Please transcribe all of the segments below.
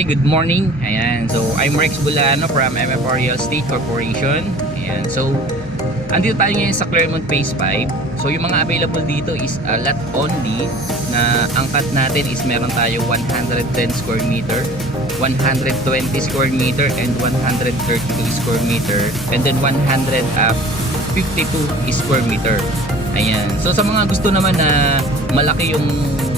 Hi, good morning. Ayan. So, I'm Rex Bulano from MFR Real Estate Corporation. Ayan. So, andito tayo ngayon sa Claremont Phase 5. So, yung mga available dito is a lot only na angkat natin is meron tayo 110 square meter, 120 square meter, and 132 square meter, and then 152 square meter. Ayan. So, sa mga gusto naman na malaki yung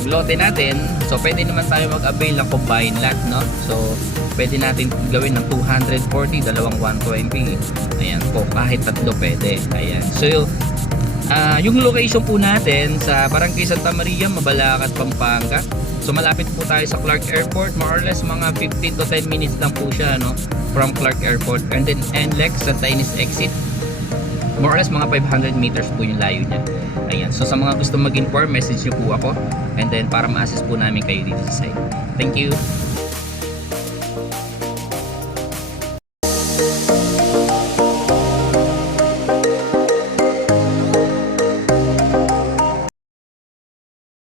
lote natin, so pwede naman tayo mag-avail ng combined lot, no? So pwede natin gawin ng 240, dalawang 120. Ayan po, kahit tatlo pwede. Ayan. So yung location po natin sa Barangay Santa Maria, Mabalacat, Pampanga. So malapit po tayo sa Clark Airport, more or less mga 15 to 10 minutes lang po siya, no? From Clark Airport. And then NLEX, Santa Ynez exit, more or less mga 500 meters po yung layo niya. Ayan. So sa mga gusto mag-inform, message nyo po ako, and then para ma-assist po namin kayo dito sa site. Thank you.